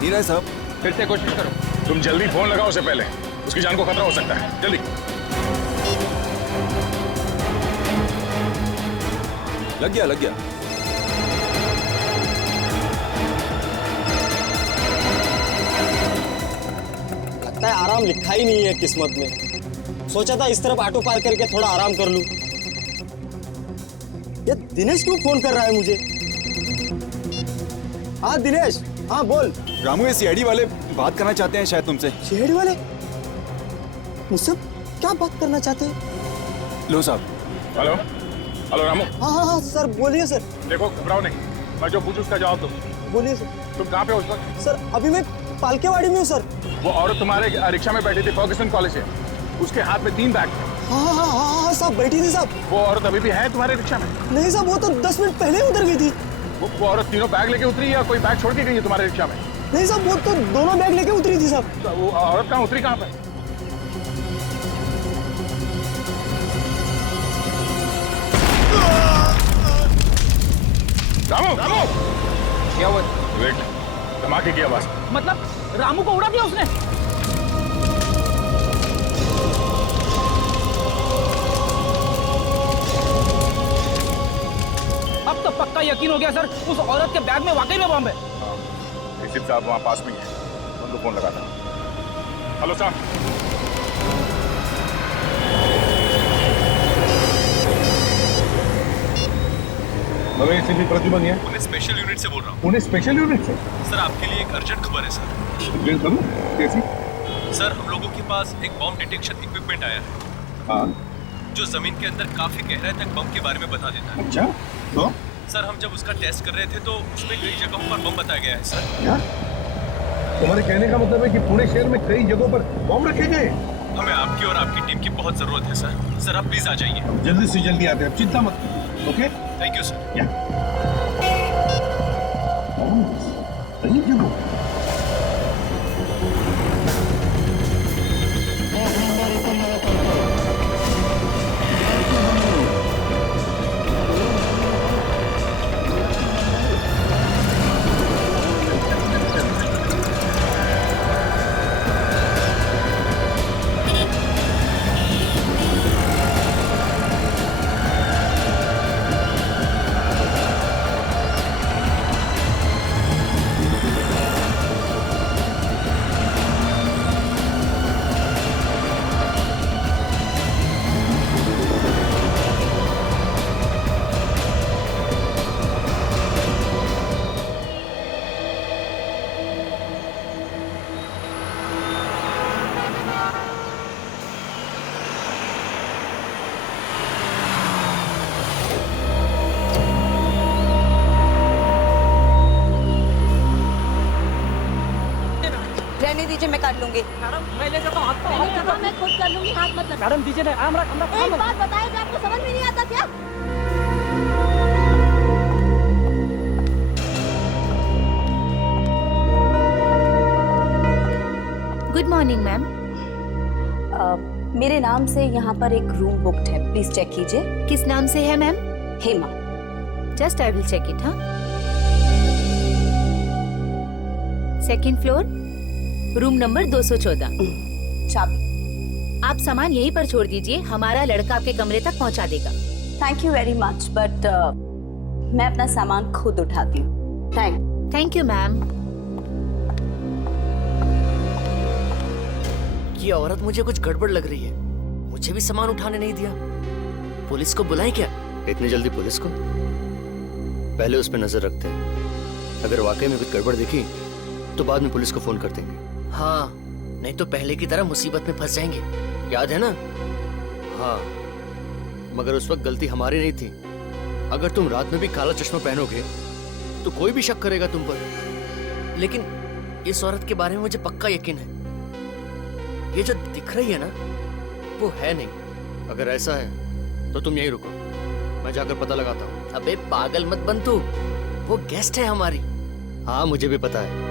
नहीं रहे साहब। फिर से कोशिश करो। तुम जल्दी फोन लगाओ उसे पहले, उसकी जान को खतरा हो सकता है। जल्दी। लग गया लग गया। लगता है आराम लिखा ही नहीं है किस्मत में। सोचा था इस तरफ ऑटो पार्क करके थोड़ा आराम कर लूं। ये दिनेश क्यों फोन कर रहा है मुझे? हाँ दिनेश, हाँ बोल। रामू ये सीआईडी वाले बात करना चाहते हैं शायद तुमसे। सीआईडी वाले मुझसे क्या बात करना चाहते हैं? लो साहब। Hello hello Ramu. हाँ सर बोलिए सर। देखो घबराओ नहीं, मैं जो पूछूं उसका जवाब दो। बोलिए सर। तुम कहाँ पे हो उस वक्त? सर अभी मैं पालकेवाड़ी में हूँ सर। वो औरत तुम्हारे रिक्शा में बैठी थी फर्ग्यूसन कॉलेज से, उसके हाथ में 3 बैग थे। हाँ साहब बैठी थी साहब। वो औरत अभी भी है तुम्हारे रिक्शा में? नहीं साहब, वो तो 10 मिनट पहले उतर गई थी। वो औरत तीनों बैग लेके उतरी या कोई बैग छोड़ के गई है तुम्हारे रिक्शा में? नहीं साहब, वो तो दोनों बैग लेके उतरी थी साहब। तो वो औरत कहाँ उतरी, कहाँ पे? रामू रामू क्या हुआ? वेट, धमाके की आवाज। मतलब रामू को उड़ा दिया उसने? अब तो पक्का यकीन हो गया सर, उस औरत के बैग में वाकई में बम है। रिसिप्ट साहब वहाँ पास में ही है, उनको फोन लगाता हूँ। हेलो साहब। मैं प्रद्युमन है, पुणे स्पेशल यूनिट से बोल रहा हूँ। पुणे स्पेशल यूनिट से? सर आपके लिए एक अर्जेंट खबर है सर। कैसी? सर हम लोगों के पास एक बॉम्ब डिटेक्शन इक्विपमेंट आया है। हाँ। जो जमीन के अंदर काफी गहराई तक बम के बारे में बता देता है। अच्छा, तो? सर हम जब उसका टेस्ट कर रहे थे तो उसमें कई जगहों पर बम बताया गया है सर। क्या? तुम्हारे कहने का मतलब है कि पुणे शहर में कई जगहों पर बम रखे गए? हमें आपकी और आपकी टीम की बहुत जरूरत है सर। सर आप प्लीज आ जाइए। जल्दी से जल्दी आते हैं, चिंता मत करो। ओके? Thank you sir. कई जगहों। रहने दीजिए, मैं कर लूंगी। मैडम मैं ले जाता हूँ, हाथ तो मैंने कहा मैं खुद कर लूंगी, हाथ मत लगाओ। मैडम दीजिए ना, एक बात बताए जो आपको समझ में नहीं आता क्या? Good morning ma'am. मेरे नाम से यहाँ पर एक रूम बुक्ड है, प्लीज चेक कीजिए। किस नाम से है ma'am? Hema. Just I will check it. हाँ, सेकंड फ्लोर, रूम नंबर 214। चाबी। आप सामान यहीं पर छोड़ दीजिए, हमारा लड़का आपके कमरे तक पहुंचा देगा। Thank you very much, but मैं अपना सामान खुद उठाती हूँ। Thank you ma'am. ये औरत मुझे कुछ गड़बड़ लग रही है। मुझे भी सामान उठाने नहीं दिया। पुलिस को बुलाएं क्या? इतनी जल्दी पुलिस को? पहले उस पर नजर रखते हैं। अगर वाकई में कुछ गड़बड़ दिखी तो बाद में पुलिस को फोन कर देंगे। हाँ, नहीं तो पहले की तरह मुसीबत में फंस जाएंगे। याद है ना? हाँ, मगर उस वक्त गलती हमारी नहीं थी। अगर तुम रात में भी काला चश्मा पहनोगे तो कोई भी शक करेगा तुम पर। लेकिन इस औरत के बारे में मुझे पक्का यकीन है। ये जो दिख रही है ना, वो है नहीं। अगर ऐसा है तो तुम यहीं रुको, मैं जाकर पता लगाता हूँ। अबे पागल मत बन तू, वो गेस्ट है हमारी। हाँ मुझे भी पता है।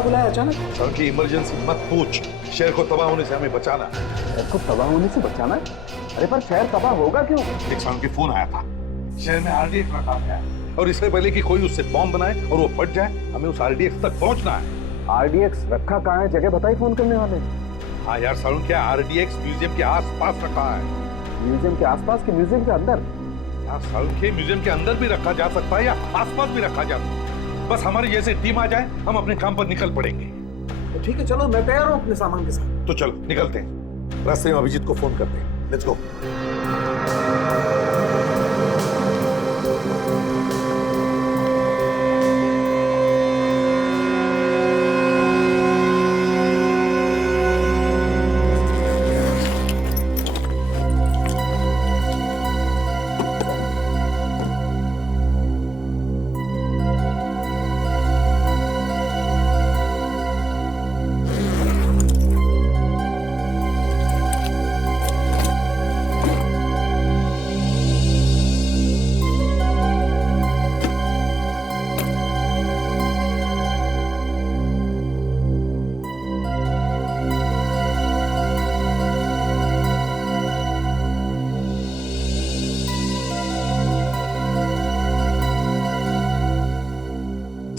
बुलाया अचानक? सर की इमरजेंसी मत पूछ। शहर को तबाह होने से हमें बचाना है। शहर को तबाह होने से बचाना है? अरे पर शहर तबाह होगा क्यों? एक साउंड की फोन आया था, शहर में आरडीएक्स रखा गया है और इससे पहले कि कोई उससे बॉम्ब बनाए और वो फट जाए, हमें उस आरडीएक्स तक पहुंचना है। आरडीएक्स रखा कहाँ है? जगह बताई फोन करने वाले। हाँ यार साउंड, क्या आरडीएक्स म्यूजियम के आसपास रखा है। म्यूजियम के आसपास के म्यूजियम के अंदर? यार साउंड के म्यूजियम के अंदर भी रखा जा सकता है या आसपास भी रखा जा सकता है। बस हमारी जैसे टीम आ जाए, हम अपने काम पर निकल पड़ेंगे। तो ठीक है, चलो मैं तैयार हूँ अपने सामान के साथ। तो चलो निकलते हैं, रास्ते में अभिजीत को फोन करते हैं। Let's go.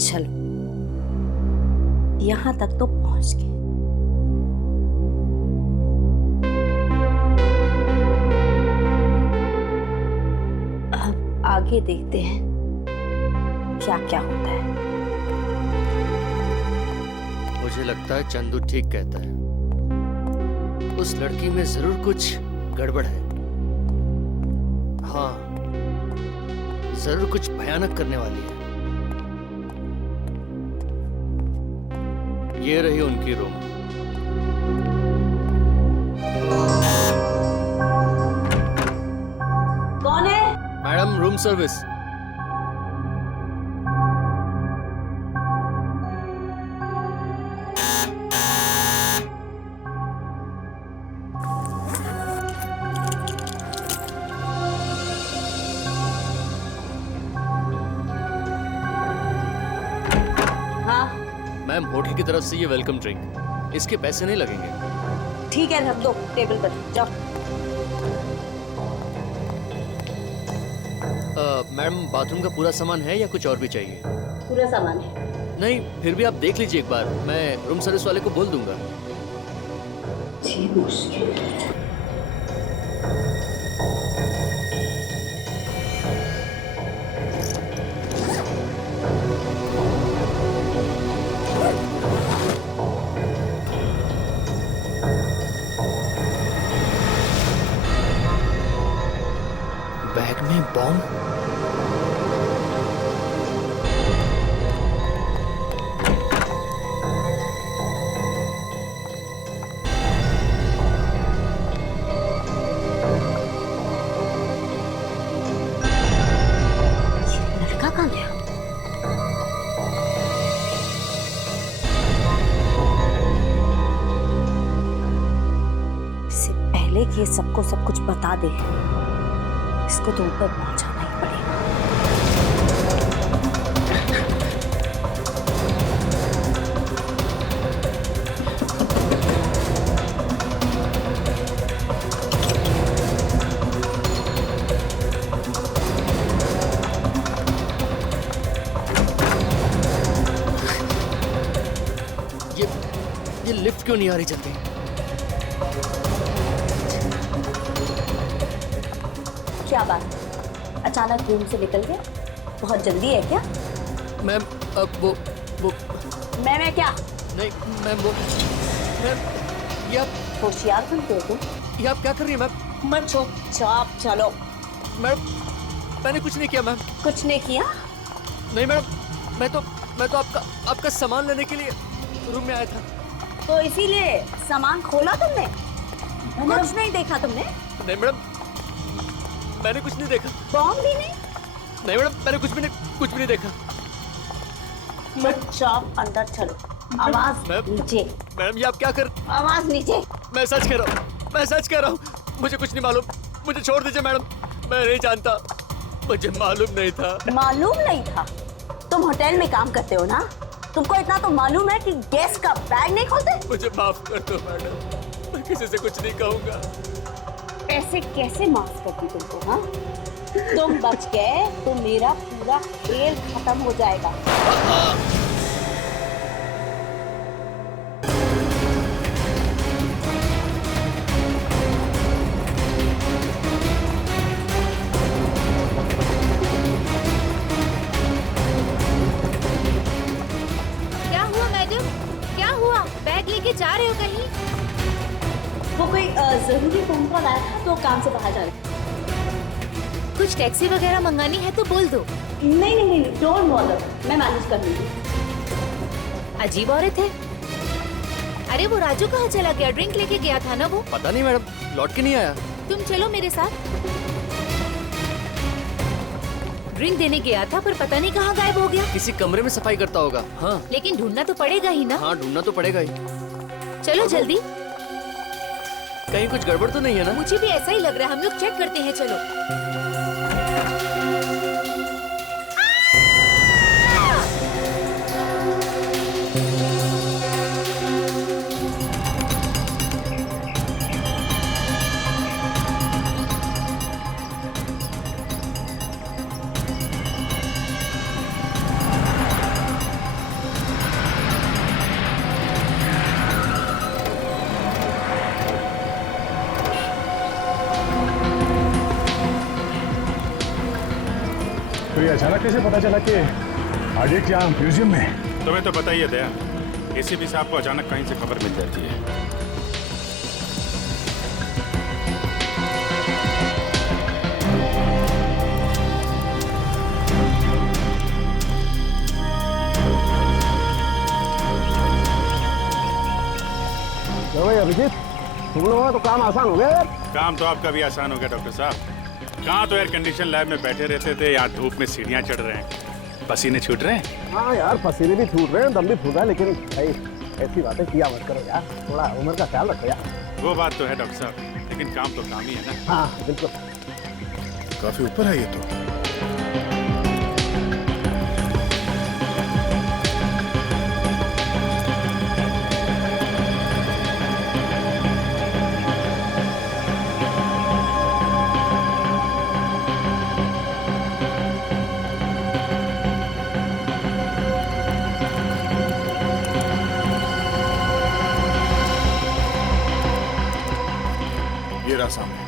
चलो, यहाँ तक तो पहुंच गए। अब आगे देखते हैं क्या क्या होता है। मुझे लगता है चंदू ठीक कहता है, उस लड़की में जरूर कुछ गड़बड़ है। हाँ, जरूर कुछ भयानक करने वाली है। ये रही उनकी रूम। कौन है? Madam, room service. हाँ मैम, होटल की तरफ से ये वेलकम ड्रिंक, इसके पैसे नहीं लगेंगे। ठीक है, रख दो टेबल पर। जाओ। मैम, बाथरूम का पूरा सामान है या कुछ और भी चाहिए? पूरा सामान है। नहीं, फिर भी आप देख लीजिए एक बार, मैं रूम सर्विस वाले को बोल दूंगा। जी मुश्किल। बैग में बॉम्ब? लड़का कहाँ गया? इससे पहले कि ये सबको सब कुछ बता दे, इसको तो ऊपर पहुंचाना ही पड़ेगा। ये लिफ्ट क्यों नहीं आ रही जल्दी? क्या बात, अचानक रूम से निकल गए? बहुत जल्दी है क्या? मैम, अब वो मैं क्या? नहीं मैम, वो मैम, ये आप होशियार बनते हो तुम। ये आप क्या कर रही हैं मैम? मत चुपचाप चलो। मैडम, मैंने कुछ नहीं किया मैम। कुछ नहीं किया? नहीं मैडम, मैं तो आपका सामान लेने के लिए रूम में आया था। तो इसीलिए सामान खोला तुमने? कुछ नहीं देखा तुमने? नहीं मैडम, मैंने कुछ नहीं देखा। बॉम्ब भी नहीं? नहीं मैडम, मैंने कुछ भी नहीं देखा। चुपचाप अंदर चलो। आवाज नीचे। मैडम, ये आप क्या कर? आवाज नीचे। मैं सच कह रहा हूँ, मुझे कुछ नहीं मालूम। मुझे छोड़ दीजिए मैडम, मैं नहीं जानता, मुझे मालूम नहीं था। मालूम नहीं था? तुम होटल में काम करते हो ना? तुमको इतना तो मालूम है कि गैस का बैग नहीं खोलते? मुझे माफ कर दो मैडम, मैं किसी से कुछ नहीं कहूंगा। ऐसे कैसे माफ करती तुमको? हाँ, तुम बच गए तो मेरा पूरा खेल खत्म हो जाएगा। क्या हुआ मैडम, क्या हुआ? बैग लेके जा रहे हो कहीं? वो कोई जरूरी फोन कॉल आया था तो काम से बाहर जा रही। कुछ टैक्सी वगैरह मंगानी है तो बोल दो। नहीं नहीं नहीं, डोंट बॉदर, मैं मैनेज कर लूंगी। अजीब औरत है। अरे वो राजू कहाँ चला गया? ड्रिंक लेके गया था ना वो। पता नहीं मैडम, लौट के नहीं आया। तुम चलो मेरे साथ। ड्रिंक देने गया था पर पता नहीं कहाँ गायब हो गया। किसी कमरे में सफाई करता होगा। हाँ लेकिन ढूंढना तो पड़ेगा ही ना। हाँ, ढूंढना तो पड़ेगा ही। चलो जल्दी। कहीं कुछ गड़बड़ तो नहीं है ना? मुझे भी ऐसा ही लग रहा है, हम लोग चेक करते हैं, चलो। तो ये अचानक कैसे पता चला कि आर्डियक यहाँ म्यूजियम में? तुम्हें तो पता ही है दया, एसीपी साहब को अचानक कहीं से खबर मिल जाती है। तो भाई अभिजीत, तुम लोगों का तो काम आसान हो गया यार। काम तो आपका भी आसान हो गया डॉक्टर साहब। कहाँ तो एयर कंडीशन लैब में बैठे रहते थे, यहाँ धूप में सीढ़ियाँ चढ़ रहे हैं, पसीने छूट रहे हैं। हाँ यार, पसीने भी छूट रहे हैं, दम भी फूल रहा है, लेकिन भाई ऐसी बातें किया मत करो यार, थोड़ा उम्र का ख्याल रखो यार। वो बात तो है डॉक्टर साहब, लेकिन काम तो काम ही है ना। हाँ बिल्कुल। काफी ऊपर है ये तो। ये रहा सामने।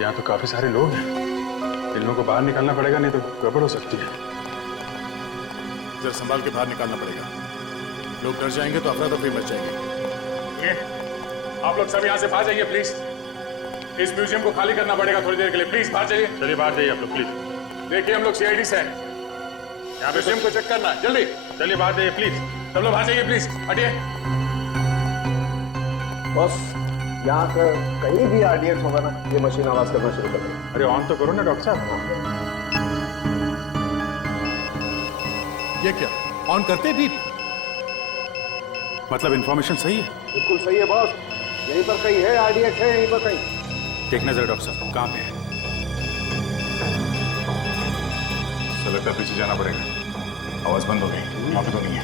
यहाँ तो काफी सारे लोग हैं, इन लोगों को बाहर निकालना पड़ेगा, नहीं तो गड़बड़ हो सकती है। जरा संभाल के बाहर निकालना पड़ेगा, लोग डर जाएंगे तो अफरा तफरी मच जाएगी। आप लोग सब यहाँ से बाहर जाइए प्लीज, इस म्यूजियम को खाली करना पड़ेगा थोड़ी देर के लिए, प्लीज बाहर जाइए। चलिए बाहर जाइए आप लोग प्लीज। देखिए हम लोग सीआईडी से हैं, यहाँ म्यूजियम को चेक करना है, जल्दी चलिए बाहर जाइए प्लीज, सब लोग बाहर जाइए प्लीज, हटिए। बस यहाँ का कहीं भी आरडीएक्स होगा ना, ये मशीन आवाज करना शुरू कर देगी। अरे ऑन तो करो ना डॉक्टर साहब। ये क्या ऑन करते भी? मतलब इंफॉर्मेशन सही है? बिल्कुल सही है बॉस, यहीं पर कहीं है आरडीएक्स, है यहीं पर कहीं। देखना जरा डॉक्टर साहब कहाँ पे है। लगता है पीछे जाना पड़ेगा, आवाज बंद हो गई, वहां पे तो नहीं है।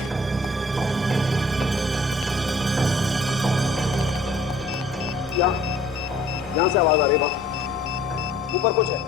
यहाँ से आवाज आ रही है बॉस, ऊपर कुछ है।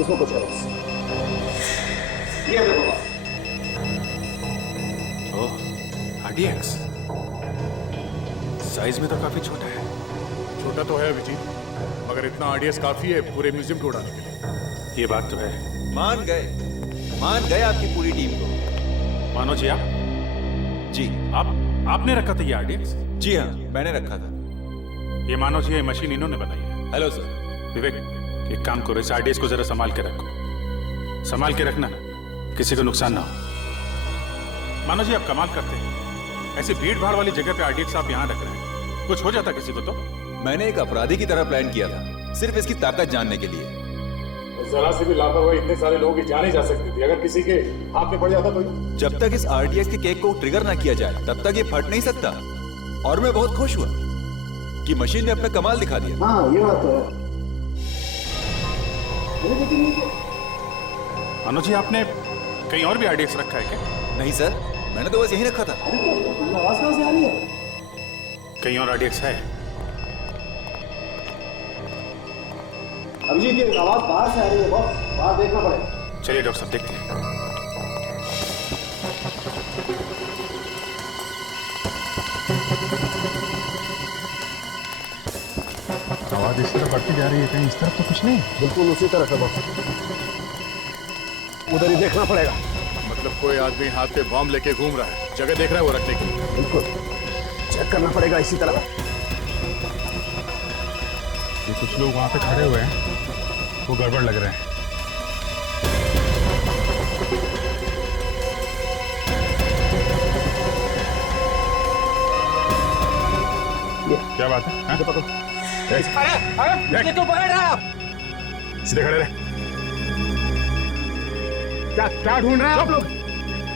इसमें कुछ करो। ये देखो बॉस। ओह आरडीएक्स साइज में तो काफी छोटा है। छोटा तो है अभिजीत, मगर इतना आरडीएक्स काफी है पूरे म्यूजियम को उड़ाने के लिए। ये बात तो है। मान गए आपकी पूरी टीम को। मानो जी आप जी आपने रखा था ये आरडीएक्स? जी हाँ, मैंने रखा था। ये मानो जी ये मशीन इन्होंने बनाई है। Hello sir. विवेक एक काम करो, इस आरडीएक्स को जरा संभाल के रखो। संभाल के रखना, किसी को नुकसान ना हो। मानो जी आप कमाल करते हैं, ऐसी भीड़ भाड़ वाली जगह पे आरडीएक्स आप यहाँ रख रहे हैं। कुछ हो जाता किसी को तो? मैंने एक अपराधी की तरह प्लान किया था, सिर्फ इसकी ताकत जानने के लिए। जरा से भी लापरवाही इतने सारे लोगों की जान ही जा सकती थी। अगर किसी के हाथ में पड़ जाता तो जब तक इस आरडीएक्स के केक को ट्रिगर ना किया जाए तब तक ये फट नहीं सकता। और मैं बहुत खुश हुआ कि मशीन ने अपना कमाल दिखा दिया। हाँ ये बात तो है। मानो जी आपने कहीं और भी आरडीएक्स रखा है क्या? नहीं सर, मैंने तो बस यही रखा था। आवाज कहाँ से आ रही है? कहीं और आरडीएक्स है? अभिजीत ये आवाज बाहर से आ रही है बॉस, बाहर देखना पड़ेगा। चलिए डॉक्टर साहब देखते हैं। आवाज इस तरफ बढ़ती जा रही है, कहीं इस तरफ तो कुछ नहीं। बिल्कुल उसी तरफ है बॉस, उधर ही देखना पड़ेगा। मतलब कोई आदमी हाथ पे बॉम्ब लेके घूम रहा है, जगह देख रहा है वो रखने के लिए। बिल्कुल चेक करना पड़ेगा इसी तरह। ये कुछ लोग वहां पे खड़े हुए हैं, वो गड़बड़ लग रहे हैं। क्या बात है? हाँ? अरे ये तो बैठ रहा है। सीधे खड़े रहे। क्या ढूंढ रहे हैं आप लोग?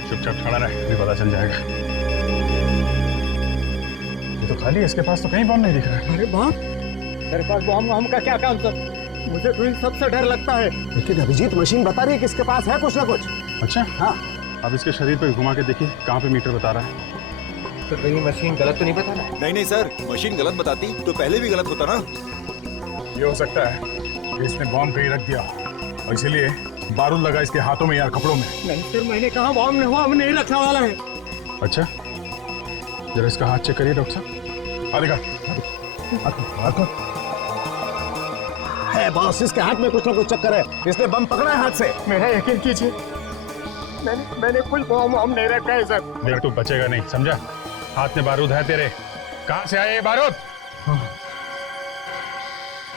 चुपचाप खड़ा रहे, नहीं पता चल जाएगा। ये तो खाली है, इसके पास तो कहीं बम नहीं दिख रहा है। अरे बाप, मेरे पास बॉम्ब का क्या काम सर? मुझे तो इन सबसे डर लगता है। लेकिन अभिजीत मशीन बता रही है कि इसके पास है कुछ ना कुछ। अच्छा हाँ, अब इसके शरीर पे घुमा के देखिए कहाँ पे मीटर बता रहा है। तो कहीं मशीन गलत तो नहीं बता रहा? नहीं सर, मशीन गलत बताती तो पहले भी गलत होता ना। ये हो सकता है कि इसने बॉम्ब कहीं रख दिया और इसीलिए बारूद लगा इसके हाथों में या कपड़ों में। नहीं सर, मैंने कहा बॉम्ब नहीं रखने वाला है। अच्छा जरा इसका हाथ चेक करिए डॉक्टर साहब। देखा है बॉस, इसके हाथ में कुछ ना कुछ चक्कर है। इसने बम पकड़ा है हाथ से। मेरा यकीन कीजिए, मैंने कोई बम नहीं रखा है सर। देख तू बचेगा नहीं, समझा? हाथ में बारूद है तेरे। कहाँ से आए ये बारूद?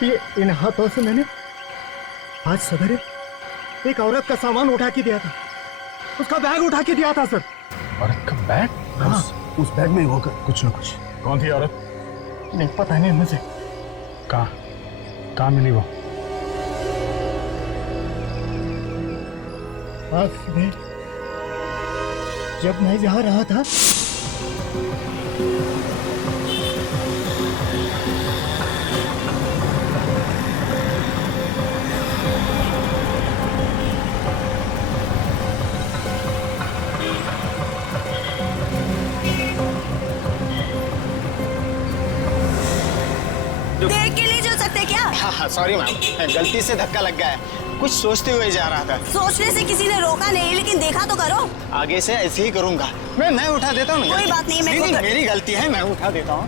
ये इन हाथों से मैंने आज सवेरे एक औरत का सामान उठा के दिया था, उसका बैग उठा के दिया था सर। औरत का बैग? हाँ, उस बैग में होगा कुछ ना कुछ। कौन थी औरत? नहीं पता नहीं मुझे। कहाँ मिली वो? आज सुबह जब मैं जा रहा था देख के नहीं चल सकते क्या? हाँ सॉरी मैम, गलती से धक्का लग गया है। कुछ सोचते हुए जा रहा था। सोचने से किसी ने रोका नहीं, लेकिन देखा तो करो। आगे से ऐसे ही करूंगा। मैं उठा देता हूँ। कोई बात नहीं, मैं नहीं, खुद- मेरी गलती है, मैं उठा देता हूँ।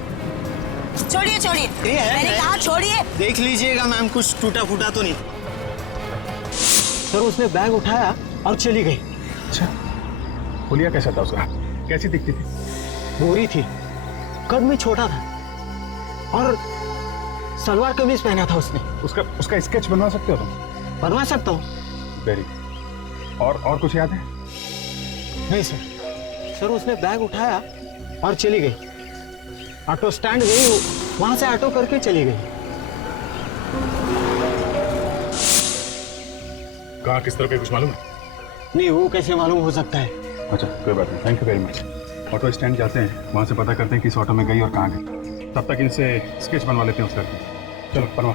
छोड़िए छोड़िए, ये है, मैंने मैं- कहा छोड़िए। देख लीजिएगा मैम, कुछ टूटा फूटा तो नहीं। सर उसने बैग उठाया और चली गई। अच्छा हुलिया कैसा था उसका? कैसी दिखती थी? गोरी थी, कद में छोटा था और सलवार कमीज पहना था उसने। उसका स्केच बनवा सकते हो तुम? बनवा सकता हूँ। वेरी। और कुछ याद है? नहीं सर उसने बैग उठाया और चली गई। ऑटो स्टैंड गई, वहां से ऑटो करके चली गई। कहाँ किस तरह के कुछ मालूम है? नहीं, वो कैसे मालूम हो सकता है? अच्छा कोई बात नहीं, thank you very much. Auto stand जाते हैं, वहाँ से पता करते हैं किस ऑटो में गई और कहाँ गई। तब तक इनसे स्केच बनवा लेते हैं उस लड़की। चलो बनवा।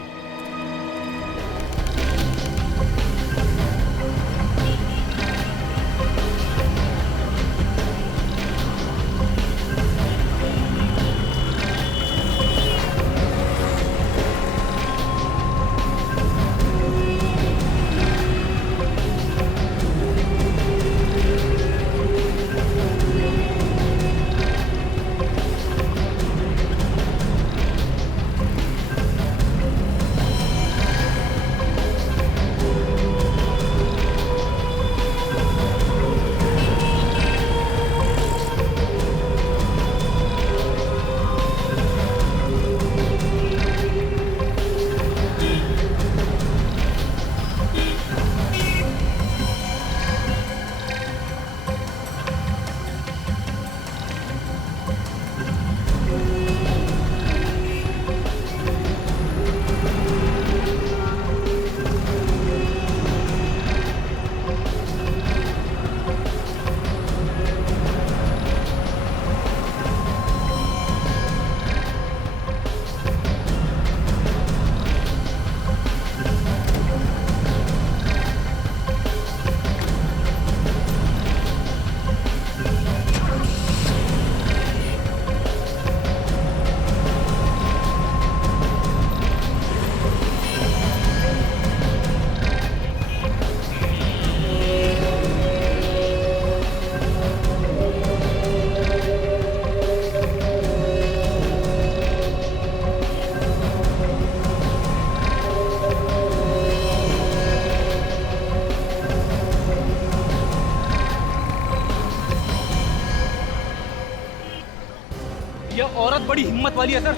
ये औरत बड़ी हिम्मत वाली है सर।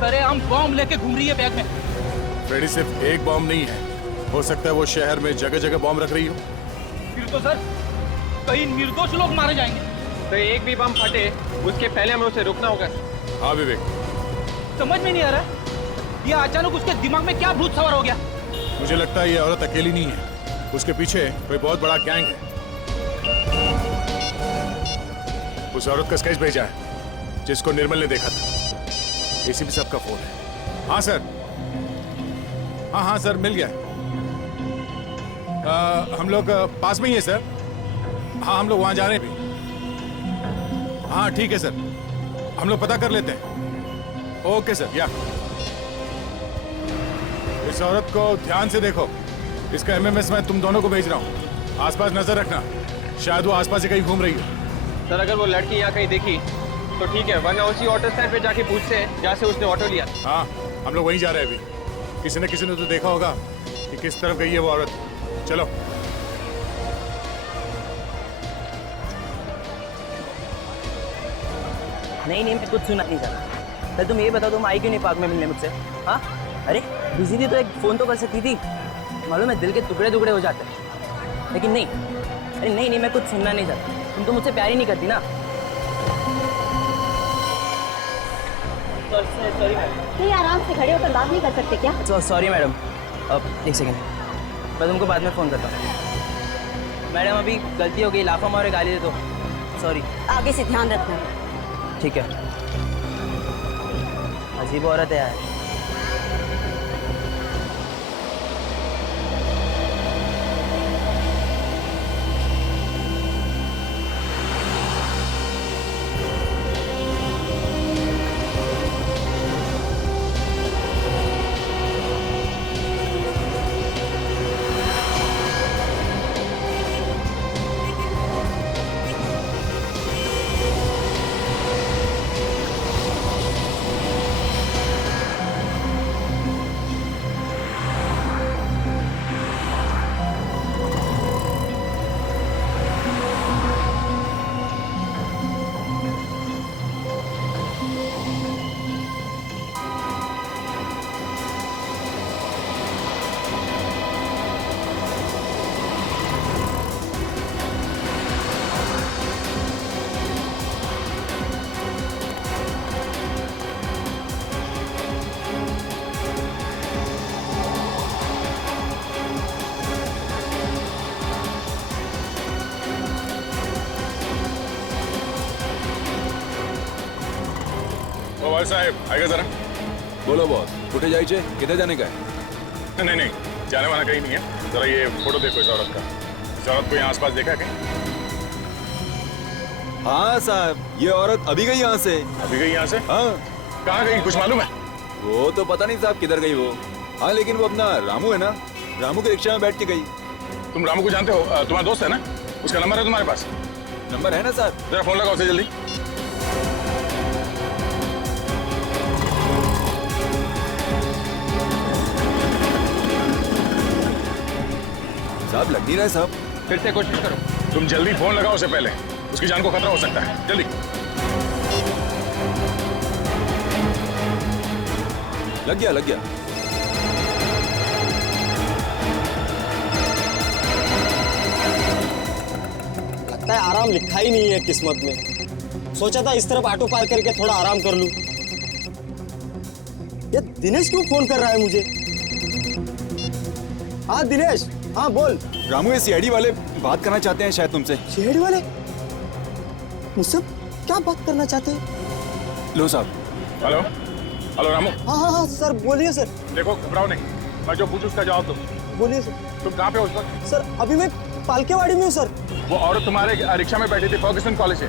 सरेआम बॉम्ब लेके घूम रही है बैग में। फ्रेडी, सिर्फ एक बॉम्ब नहीं है, हो सकता है वो शहर में जगह जगह बॉम्ब रख रही हो। फिर तो सर कई निर्दोष लोग मारे जाएंगे। तो एक भी बम फटे उसके पहले हमें उसे रुकना होगा। हाँ विवेक, समझ में नहीं आ रहा ये अचानक उसके दिमाग में क्या भूत सवार हो गया। मुझे लगता है ये औरत अकेली नहीं है, उसके पीछे कोई बहुत बड़ा गैंग है। उस औरत का स्केच भेजा है जिसको निर्मल ने देखा था। एसीपी साहब का फोन है। हाँ सर, हाँ सर, मिल गया। हम लोग पास में ही है सर। हाँ, हम लोग वहां जा रहे हैं भी। हाँ ठीक है सर, हम लोग पता कर लेते हैं। Okay sir. या इस औरत को ध्यान से देखो, इसका एमएमएस मैं तुम दोनों को भेज रहा हूँ। आसपास नजर रखना, शायद वो आसपास ही कहीं घूम रही हो। सर अगर वो लड़की यहाँ कहीं दिखी तो ठीक है, वरना उसी ऑटो स्टैंड पे जाके पूछते हैं जहाँ से उसने ऑटो लिया। हाँ, हम लोग वहीं जा रहे हैं अभी। किसी ने तो देखा होगा कि किस तरफ गई है वो औरत। चलो। नहीं मैं कुछ सुना नहीं चाहता। पहले तुम ये बताओ, तुम आई क्यों नहीं पार्क में मिलने मुझसे? हाँ, अरे बिजी थी तो एक फ़ोन तो कर सकती थी। मालूम है दिल के टुकड़े टुकड़े हो जाते हैं, लेकिन नहीं। अरे नहीं मैं कुछ सुनना नहीं चाहता। तुम तो मुझसे प्यार ही नहीं करती ना। Sorry madam. नहीं, आराम से खड़े होकर बात नहीं कर सकते क्या? Sorry madam. अब एक सेकेंड, मैं तुमको बाद में फ़ोन करता हूँ। मैडम अभी गलती हो गई, लाफा मारे गाली दे दो। सॉरी। आगे से ध्यान रखना। ठीक है। अजीब औरत है यार। साहेब आएगा जरा। बोलो बॉस, कुठे जायचे? किधर जाने का है? नहीं, जाने वाला कहीं नहीं है। जरा ये फोटो देखो इस औरत का। इस औरत को यहाँ आसपास देखा है कहीं? हाँ साहब, ये औरत अभी गई यहाँ से। अभी गई यहाँ से? हाँ। कहाँ गई, कुछ मालूम है? वो तो पता नहीं साहब किधर गई वो। हाँ लेकिन वो अपना रामू है ना, रामू के रिक्शा में बैठ के गई। तुम रामू को जानते हो? तुम्हारा दोस्त है ना? उसका नंबर है तुम्हारे पास? नंबर है ना साहब। जरा फोन लगाओ उसे जल्दी। साहब लग नहीं रहा है साहब। फिर से कोशिश करो। तुम जल्दी फोन लगाओ उसे, पहले उसकी जान को खतरा हो सकता है। जल्दी। लग गया। लगता है आराम लिखा ही नहीं है किस्मत में। सोचा था इस तरफ ऑटो पार करके थोड़ा आराम कर लूं। ये दिनेश क्यों फोन कर रहा है मुझे? हाँ दिनेश, हाँ बोल। रामू, ये सीआईडी वाले बात करना चाहते हैं शायद तुमसे। सीआईडी वाले मुझसे क्या बात करना चाहते हैं? लो साहब। हेलो रामू। हाँ सर बोलिए सर। देखो घबराओ नहीं, मैं जो पूछूं उसका जवाब दो। बोलिए सर। तुम कहाँ पे हो उस वक्त? सर अभी मैं पालकेवाड़ी में हूँ सर। वो औरत तुम्हारे रिक्शा में बैठी थी फर्ग्यूसन कॉलेज से,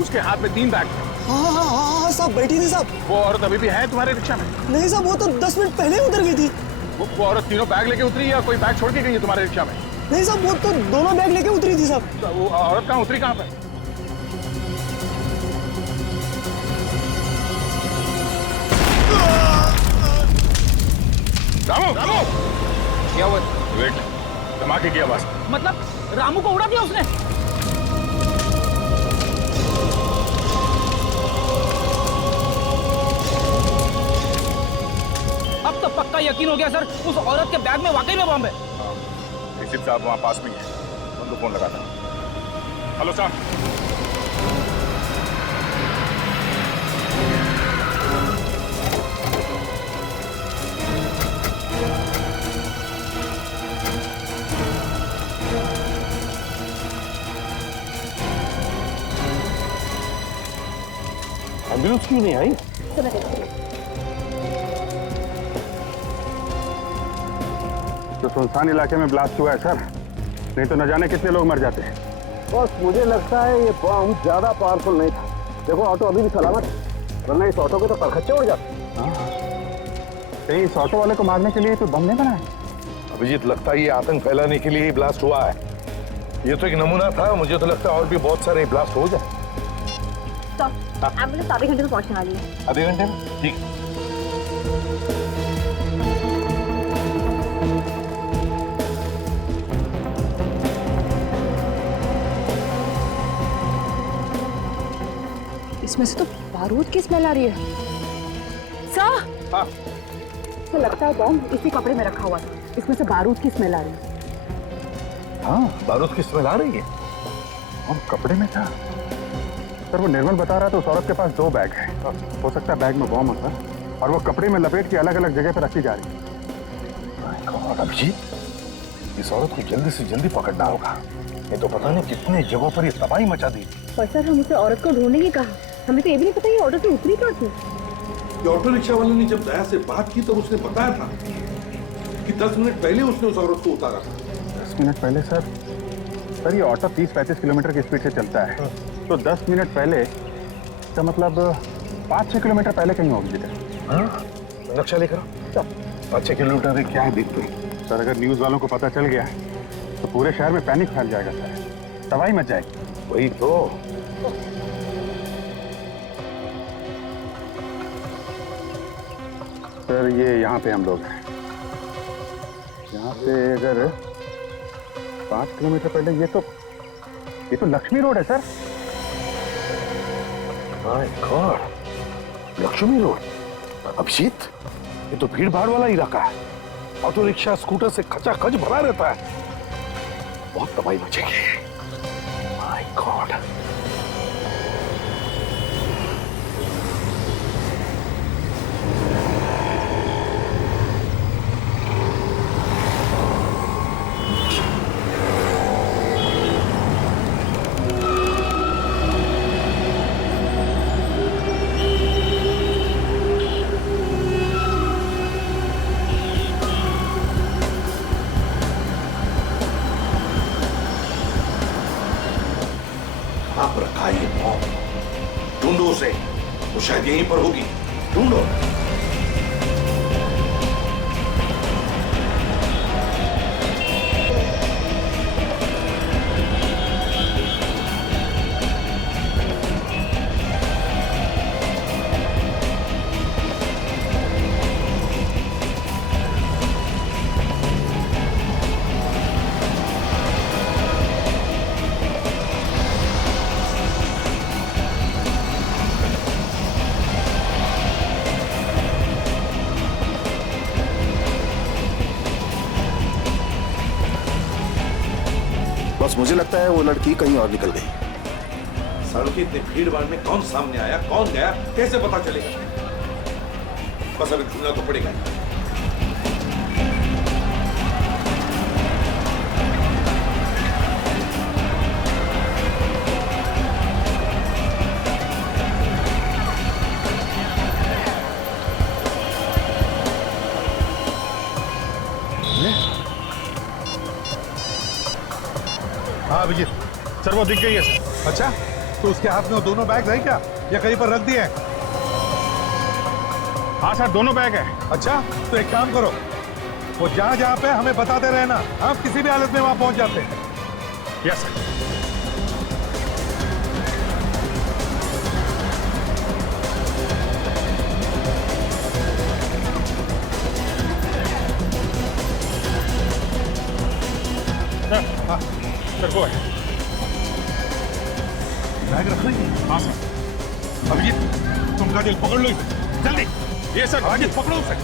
उसके हाथ में 3 बैग थे। हाँ साहब बैठी थी साहब। वो औरत अभी भी है तुम्हारे रिक्शा में? नहीं साहब, वो तो 10 मिनट पहले उतर गई थी। वो औरत तीनों बैग लेके उतरी या कोई बैग छोड़ के गई है तुम्हारे रिक्शा में? नहीं साहब, वो तो दोनों बैग लेके उतरी थी साहब। तो वो औरत कहाँ उतरी, कहाँ पे? रामू क्या हुआ? वेट, धमाके की आवाज। मतलब रामू को उड़ा दिया उसने? यकीन हो गया सर, उस औरत के बैग में वाकई में बम है। एसीपी साहब वहाँ पास में ही है, उनको फोन लगाता हूँ। हेलो साहब। एम्बुलेंस क्यों नहीं आई? तो सुनसान इलाके में ब्लास्ट हुआ है सर, नहीं तो न जाने कितने लोग मर जाते हैं। बस मुझे लगता है ये बम ज्यादा पावरफुल नहीं था। देखो ऑटो अभी भी सलामत है, वरना इस ऑटो के तो परखच्चे उड़ जाते। कहीं इस ऑटो वाले को मारने के लिए तो बम नहीं बनाए? अभिजीत, लगता है ये आतंक फैलाने के लिए ही ब्लास्ट हुआ है। ये तो एक नमूना था, मुझे तो लगता है और भी बहुत सारे ब्लास्ट हो जाए। एम्बुलेंस आधे घंटे में पहुंचने वाली है। आधे घंटे में? ठीक। इसमें से तो बारूद की स्मेल आ रही है। सर, हाँ। तो लगता है बॉम्ब इसी कपड़े में रखा हुआ था, इसमें से बारूद की स्मेल आ रही है। हाँ, बारूद की स्मेल आ रही है। हम कपड़े में था सर, वो निर्मल बता रहा था उस औरत के पास 2 बैग है, हो सकता है बैग में बॉम्ब होता और वो कपड़े में लपेट के अलग अलग जगह पर रखी जा रही है। अभिजीत, इस औरत को जल्दी से जल्दी पकड़ना होगा, ये तो पता नहीं कितने जगहों पर ये तबाही मचा दी। पर सर, हम उसे औरत को ढूंढने की कहा, हमें तो ये भी नहीं पता ये ऑटो से उतरी कहाँ थी। ऑटो रिक्शा वाले ने जब दया से बात की तो उसने बताया था कि 10 मिनट पहले उसने उस औरत को उतारा था। 10 मिनट पहले सर ये ऑटो 30-35 किलोमीटर की स्पीड से चलता है, तो 10 मिनट पहले इसका मतलब 5-6 किलोमीटर पहले कहीं होगी जगह। नक्शा लेकर 5-6 किलोमीटर क्या है देखते सर, अगर न्यूज वालों को पता चल गया तो पूरे शहर में पैनिक फैल जाएगा सर, तबाही मच जाएगी। वही तो। सर ये यहाँ पे हम लोग हैं, यहाँ से अगर 5 किलोमीटर पहले ये तो लक्ष्मी रोड है sir. My God, Lakshmi road. Abhijit, ये तो भीड़ भाड़ वाला इलाका है, ऑटो रिक्शा स्कूटर से खचाखच भरा रहता है, बहुत तबाही मचेगी। My God. आप रखा ये बॉम्ब, ढूंढो उसे, वो शायद यहीं पर होगी, ढूंढो। बस मुझे लगता है वो लड़की कहीं और निकल गई। सड़क की इतनी भीड़ भाड़ में कौन सामने आया, कौन गया, कैसे पता चलेगा? बस अभी ढूंढना तो पड़ेगा। हाँ अभिजीत, सर वो दिख गई है सर। अच्छा, तो उसके हाथ में वो दोनों बैग है क्या, या कहीं पर रख दिए हैं? हाँ सर, दोनों बैग है। अच्छा, तो एक काम करो, वो जहाँ जहाँ पे हमें बताते रहना, हम किसी भी हालत में वहाँ पहुँच जाते हैं। Yes sir. हाँ सर, वो है बैग रख रही है। हाँ सर। अभिजीत, तुम का दिल पकड़ लो इसे, जल्दी। ये सर, अभिजीत पकड़ो उसे।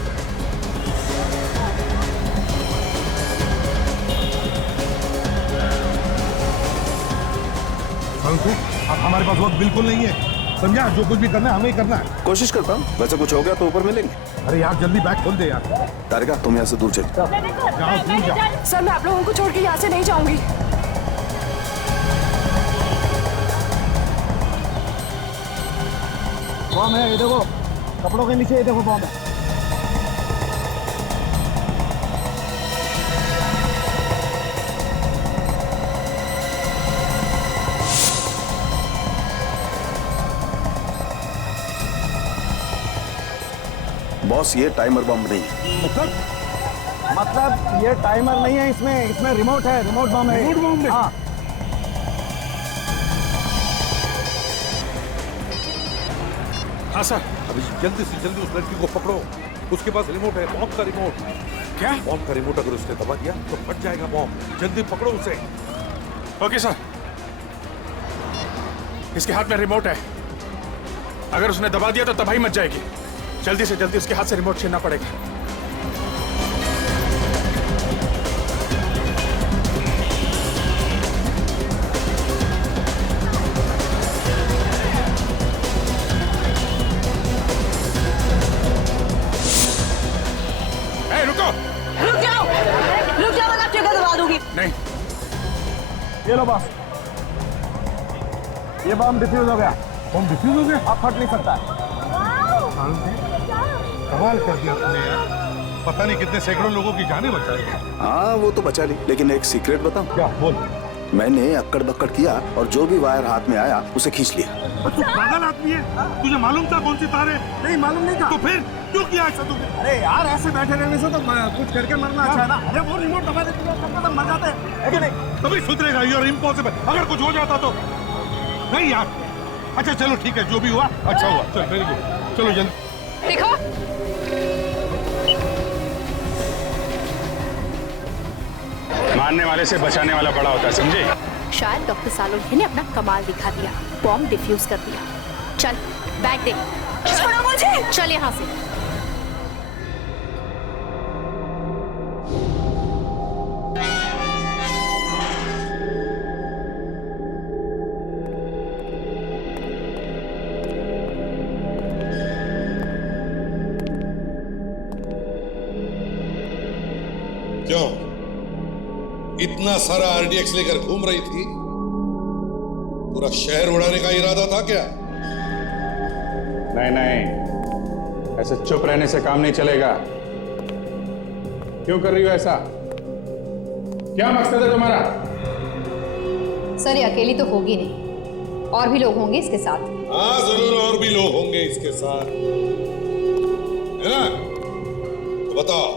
अब हमारे पास वक्त बिल्कुल नहीं है, समझा? जो कुछ भी करना है हमें ही करना है। कोशिश करता हूँ, वैसे कुछ हो गया तो ऊपर मिलेंगे। अरे यार जल्दी बैग खोल दे यार। तारिका तुम यहाँ से दूर चल जाओ। सर मैं आप लोगों को छोड़ के यहाँ से नहीं जाऊंगी। बॉम्ब है, ये देखो कपड़ों के नीचे, ये देखो बॉम्ब है। बॉस ये टाइमर बम नहीं है। मतलब ये टाइमर नहीं है, इसमें रिमोट है, रिमोट बम है। रिमोट बम है? हाँ। हाँ सर। अभी जल्दी से जल्दी उस लड़की को पकड़ो, उसके पास रिमोट है, बॉम्ब का रिमोट। क्या? बॉम्ब का रिमोट अगर उसने दबा दिया तो फट जाएगा बॉम्ब। जल्दी पकड़ो उसे। Okay sir. इसके हाथ में रिमोट है, अगर उसने दबा दिया तो तबाही मच जाएगी। जल्दी से जल्दी उसके हाथ से रिमोट छीनना पड़ेगा। ए, रुको। रुक जाओ वरना जगह दबा दूंगी। नहीं। ये लो बॉस, ये बम डिफ्यूज हो गया। बॉम्ब डिफ्यूज हो गया? अब फट नहीं सकता है। कमाल कर दिया तुमने यार, पता नहीं कितने सैकड़ों लोगों की जानें बचाई। हाँ वो तो बचा ली, लेकिन एक सीक्रेट बताऊं? क्या? बोल। मैंने अक्कड़ बक्कड़ किया और जो भी वायर हाथ में आया उसे खींच लिया। तू पागल आदमी है, तुझे मालूम था कौन सी तार है? नहीं मालूम नहीं था। तो फिर क्यों किया ऐसा तुमने? अरे यार ऐसे बैठे रहने से तो कुछ करके मरना अच्छा है ना। अरे वो रिमोट दबा देते तो कब तक मर जाते हैं कि नहीं? कभी सुधरेगा, यू आर इम्पॉसिबल। अगर कुछ हो जाता तो नहीं यार। अच्छा चलो ठीक है, जो भी हुआ अच्छा हुआ। चल वेरी गुड, चलो जल्दी। देखो मारने वाले से बचाने वाला बड़ा होता है, समझे? शायद डॉक्टर सालोंखे ने अपना कमाल दिखा दिया, बॉम्ब डिफ्यूज कर दिया। चल बैग दे। छोड़ो मुझे। चल यहाँ से। क्यों इतना सारा आरडीएक्स लेकर घूम रही थी? पूरा शहर उड़ाने का इरादा था क्या? नहीं नहीं, ऐसे चुप रहने से काम नहीं चलेगा। क्यों कर रही हो ऐसा? क्या मकसद है तुम्हारा? सर ये अकेली तो होगी नहीं, और भी लोग होंगे इसके साथ। हाँ जरूर और भी लोग होंगे इसके साथ, है ना? तो बताओ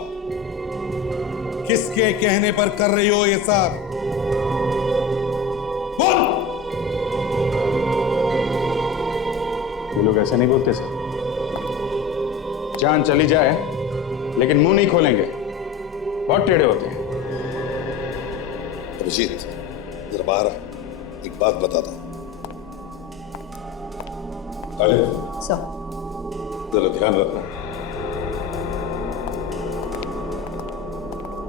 किसके कहने पर कर रही हो ये सब? बोल। ये लोग ऐसे नहीं बोलते सर। जान चली जाए लेकिन मुंह नहीं खोलेंगे, बहुत टेढ़े होते हैं। अभिजीत जरा बाहर आ, एक बात बताता हूं। सर जरा ध्यान रखना,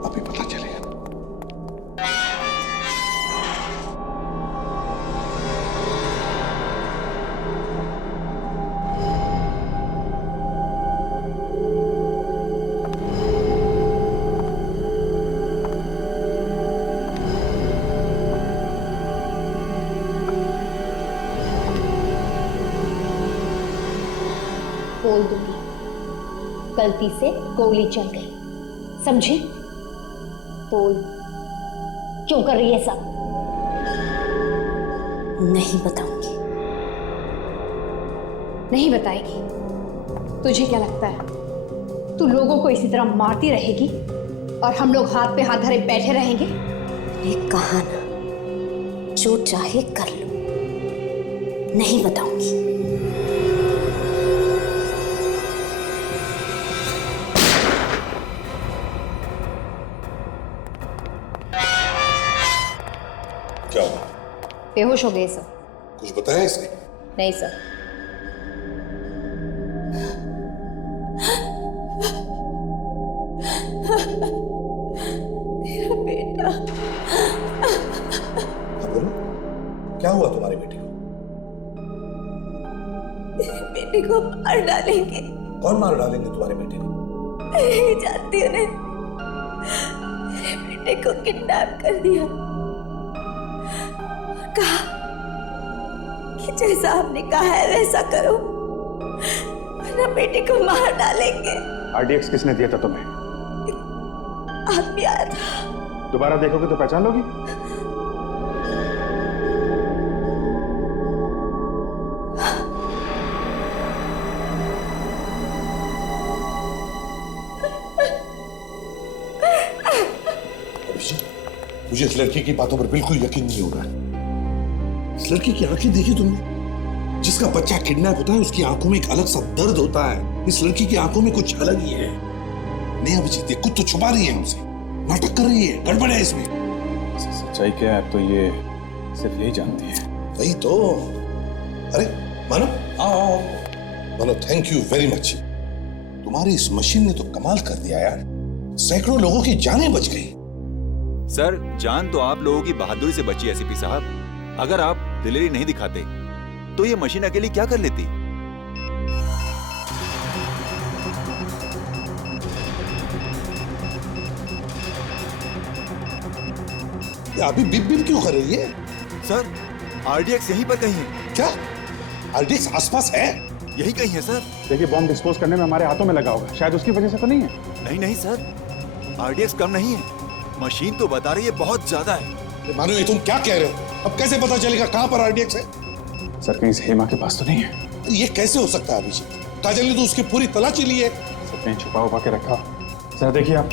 अभी पता चलेगा। बोल दूंगी, गलती से गोली चल गई, समझी? बोल क्यों कर रही है सब? नहीं बताऊंगी। नहीं बताएगी? तुझे क्या लगता है तू लोगों को इसी तरह मारती रहेगी और हम लोग हाथ पे हाथ धरे बैठे रहेंगे? ये कहा ना, जो चाहे कर लो, नहीं बताऊंगी। क्या हुआ? बेहोश हो गए सर। कुछ बताया इसने? नहीं सर। बेटे को मार डालेंगे। कौन मार डालेंगे तुम्हारे बेटे को? मैं नहीं जानती उन्हें। मेरे बेटे को किडनैप कर दिया और कहा कि जैसा आपने कहा है वैसा करो वरना बेटे को मार डालेंगे। आरडीएक्स किसने दिया था तुम्हें? आदमी आया था। दोबारा देखोगे तो पहचान लोगी? मुझे इस लड़की की बातों पर बिल्कुल यकीन नहीं हो रहा है। इस लड़की की आंखें देखी तुमने? जिसका बच्चा किडनैप होता है उसकी आंखों में एक अलग सा दर्द होता है। इस लड़की की आंखों में कुछ अलग ही है। नहीं अभिजीत, ये कुछ तो छुपा रही है हमसे, नाटक कर रही है, गड़बड़ है इसमें। सच्चाई क्या है अब तो ये सिर्फ यही जानती है। वही तो। अरे मानो, आओ मानो, थैंक यू वेरी मच। तुम्हारी इस मशीन ने तो कमाल कर दिया यार। सैकड़ों लोगों की जानें बच गई। सर, जान तो आप लोगों की बहादुरी से बची एसीपी साहब। अगर आप दिलेरी नहीं दिखाते तो ये मशीन अकेली क्या कर लेती? अभी बिप बिप क्यों कर रही है? सर, आरडीएक्स यहीं पर कहीं है। क्या आरडीएक्स आसपास है? यही कहीं है सर। देखिए, बॉम्ब डिस्पोज करने में हमारे हाथों में लगा होगा, शायद उसकी वजह से तो नहीं है। नहीं नहीं सर, आरडीएक्स कम नहीं है, मशीन तो बता रही है बहुत ज्यादा है। मानो, ये तुम क्या कह रहे हो? अब कैसे पता चलेगा कहां पर आरडीएक्स है? सर, कहीं हेमा के पास तो नहीं है? ये कैसे हो सकता है अभिजीत? काजल ने तो उसकी पूरी तलाशी ली है। सर, कहीं छुपा हुआ के रखा। सर देखिए आप।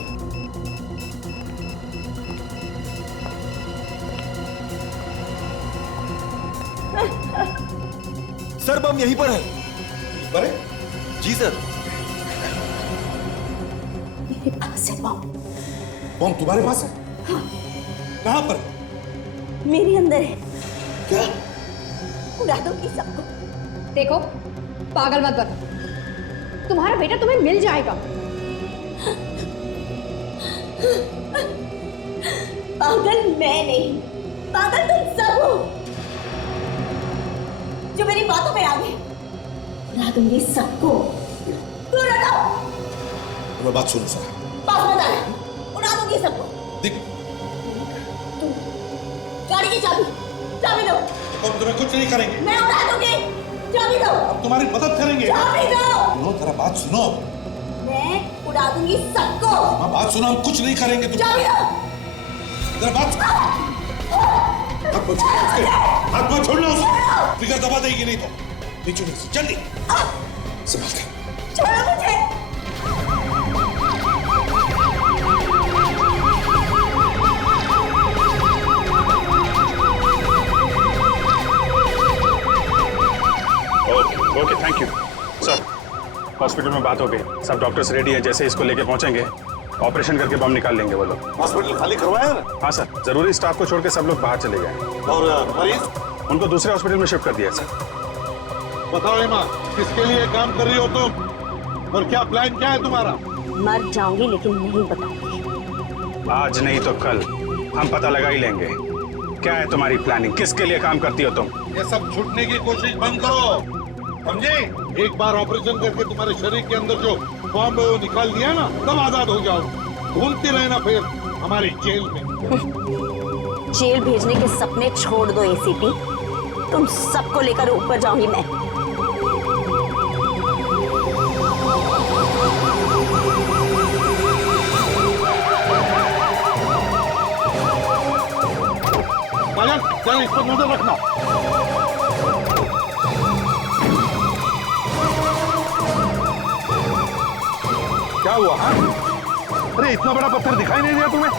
सर, बम यहीं पर है। पर है? जी सर। मेरे पास है बम। बम तुम्हारे पास है? हाँ। कहां पर? मेरे अंदर है। क्या? उड़ा दूंगी सबको। देखो, पागल मत बनो। तुम्हारा बेटा तुम्हें मिल जाएगा। पागल मैं नहीं, पागल तुम सब हो जो मेरी बातों में आ गए। उड़ा दूंगी सबको। तू लगाओ। तुम्हें बात सुनो सर। पास मत आना। उड़ा दूंगी सबको। देख, गाड़ी की चाबी, चाबी दो। हम तुम्हें कुछ नहीं करेंगे। मैं उड़ा दूंगी। चाबी दो। अब तुम्हारी मदद करेंगे। चाबी दो। सुनो, जरा बात सुनो। मैं उड़ा दूंगी सबको। हाँ, बात सुनो, हम कुछ नहीं करेंगे। तुम चाबी दो। जरा बात हाथ मत छोड़ना उसे। ट्रिगर दबा देगी नहीं तो। नीचे नीचे जल्दी संभाल के। छोड़ो मुझे। Okay, thank you sir. Hospital में बात हो गई, सब डॉक्टर्स रेडी हैं। जैसे इसको लेके पहुंचेंगे ऑपरेशन करके बम निकाल लेंगे वो लोग। हॉस्पिटल खाली करवाया ना? हाँ सर, जरूरी स्टाफ को छोड़ के सब लोग बाहर चले गए। और मरीज? उनको दूसरे हॉस्पिटल में शिफ्ट कर दिया सर। बताओ हेमा, किसके लिए काम कर रही हो तुम और क्या प्लान क्या है तुम्हारा? मर जाऊंगी लेकिन नहीं बताऊंगी। आज नहीं तो कल हम पता लगा ही लेंगे क्या है तुम्हारी प्लानिंग, किसके लिए काम करती हो तुम। ये सब छूटने की कोशिश बंद करो, समझे? एक बार ऑपरेशन करके तुम्हारे शरीर के अंदर जो बॉम्ब है वो निकाल दिया ना, तब आजाद हो जाओ। घूमती रहना फिर हमारी जेल में। जेल भेजने के सपने छोड़ दो एसीपी। तुम सबको लेकर ऊपर जाऊंगी मैं। चल, इस पर नजर रखना। क्या हुआ? हाँ? अरे इतना बड़ा पत्थर दिखाई नहीं दिया तुम्हें?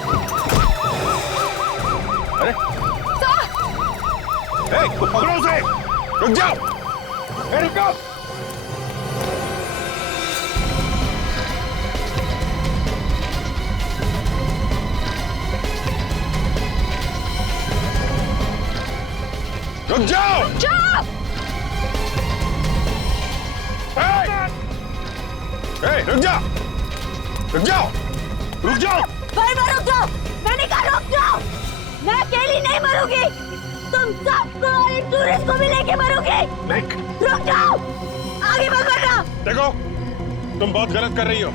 अरे तो पकड़ो उसे। रुक जाओ। रुक जाओ। रुक जाओ। रुक जाओ। रुक जाओ। रुक जाओ। रुक जाओ। भाई रुक जाओ। मैंने कहा रुक जाओ। मैं अकेली नहीं मरूंगी। तुम सबको और इन टूरिस्ट को भी लेके मरोगे। रुक जाओ, आगे मत बढ़ना। देखो, तुम बहुत गलत कर रही हो।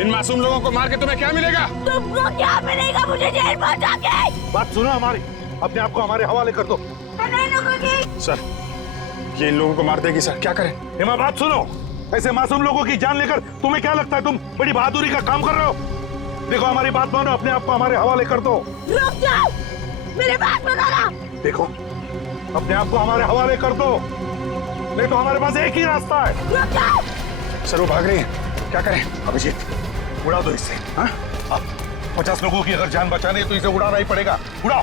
इन मासूम लोगों को मार के तुम्हें क्या मिलेगा? तुमको क्या मिलेगा मुझे जेल पहुंचा के? बात सुनो हमारी, अपने आप को हमारे हवाले कर दो। नहीं रुकोगी। सर, ये इन लोगों को मार देगी सर, क्या करें? हेमा बात सुनो, ऐसे मासूम लोगों की जान लेकर तुम्हें क्या लगता है तुम बड़ी बहादुरी का काम कर रहे हो? देखो हमारी बात मानो, अपने आप को हमारे हवाले कर दो। रुक जाओ, मेरी बात बताना। देखो, अपने आप को हमारे हवाले कर दो, नहीं तो हमारे पास एक ही रास्ता है। रुक जाओ। सर वो भाग रही है, क्या करें? अभिजीत, उड़ा दो इससे। हाँ? 50 लोगों की अगर जान बचानी है तो इसे उड़ाना ही पड़ेगा। उड़ाओ।